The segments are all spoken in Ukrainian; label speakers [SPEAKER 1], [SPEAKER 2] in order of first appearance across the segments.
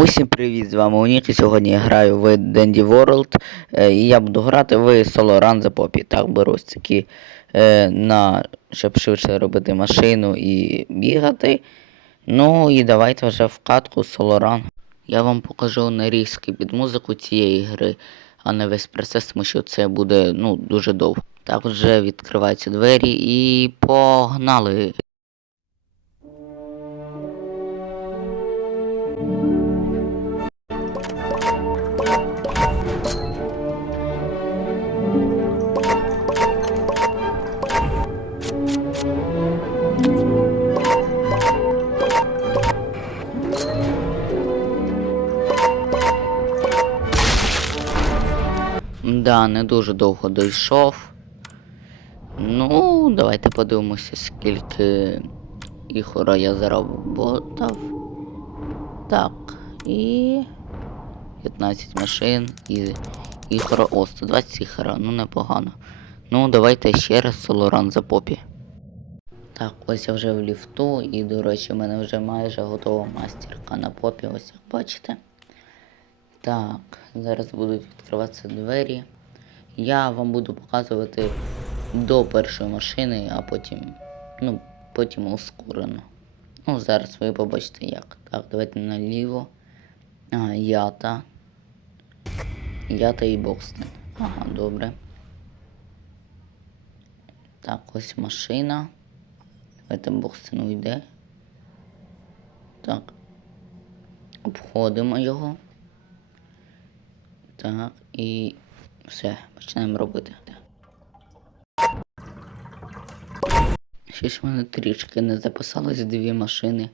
[SPEAKER 1] Усім привіт, з вами Унік, і сьогодні я граю в Dandy World, е, і я буду грати в Solo Run the Poppy. Так, беру такі, е, на, щоб швидше робити машину і бігати. Ну і давайте вже в катку Solo Run. Я вам покажу нарізки під музику цієї гри, а не весь процес, тому що це буде ну, дуже довго. Так, вже відкриваються двері і погнали. Да, не дуже довго дійшов. Ну, давайте подивимося, скільки іхора я заработав. Так, і 15 машин і іхора. О, 120 іхора, ну непогано. Ну, давайте ще раз Солоран за попі. Так, ось я вже в ліфту, і, до речі, в мене вже майже готова мастерка на попі, ось як бачите. Так, зараз будуть відкриватися двері. Я вам буду показувати до першої машини, а потім, ну, потім ускорено. Ну, зараз ви побачите як. Так, давайте наліво. Ага, ята. Ята і Бокстен. Ага, добре. Так, ось машина. Давайте Бокстен уйде. Так. Обходимо його. Так, і все, починаємо робити. Щось в мене трішки не записалось дві машини.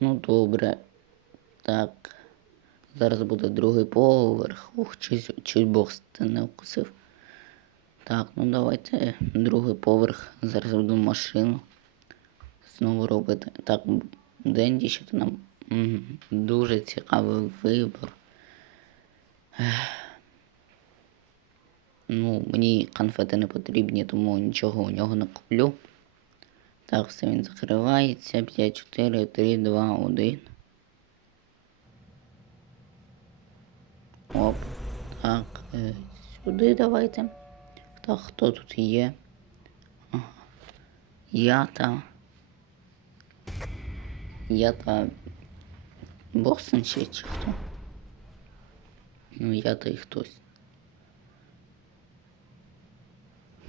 [SPEAKER 1] Ну добре. Так. Зараз буде другий поверх. Ух, чуть, чуть бог не вкусив. Так, ну давайте другий поверх. Зараз буду машину. Знову робити. Так, Денді, що ти нам. Дуже цікавий вибір. Ну, мені конфети не потрібні, тому нічого у нього не куплю. Так, все він закривається. 5, 4, 3, 2, 1. Оп. Так, е, сюди давайте. Так, хто тут є? Я та. Я та. Боксен ще чи хто? Ну, я та й хтось.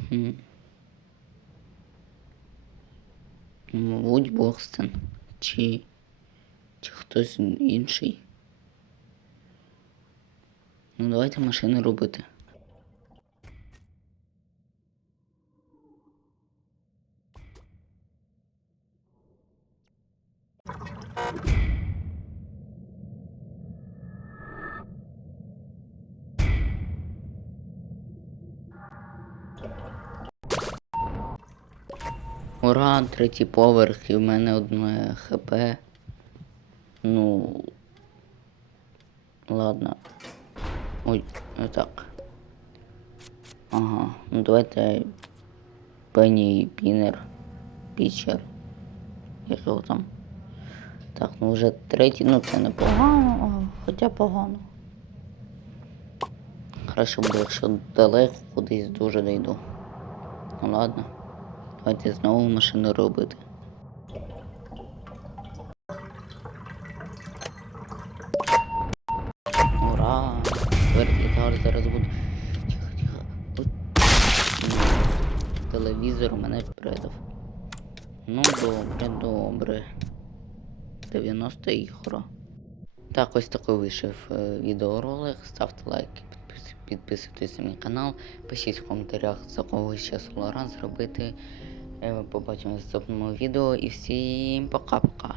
[SPEAKER 1] Хм. Мабуть, Бокстен. Чи. Чи хтось інший. Ну, давайте машини робити. Ура, третій поверх, і в мене одне ХП. Ну. Ладно. Ой, так. Ага, ну давайте Пенні Пінер. Пічер. Як його там. Так, ну вже третій, ну це непогано, а, хоча погано. Краще буде, якщо далеко кудись дуже дійду. Ну ладно. Давайте знову машину робити. Ура! Вертикаль зараз буде. Тихо, тихо. От. Телевізор мене предав. Ну добре, добре. 90 ігро. Так, ось такий вийшов е, відеоролик. Ставте лайки, підписуйтесь на мій канал, пишіть в коментарях, за кого ще Солоран зробити. Е, Побачимось в наступному відео і всім пока-пока.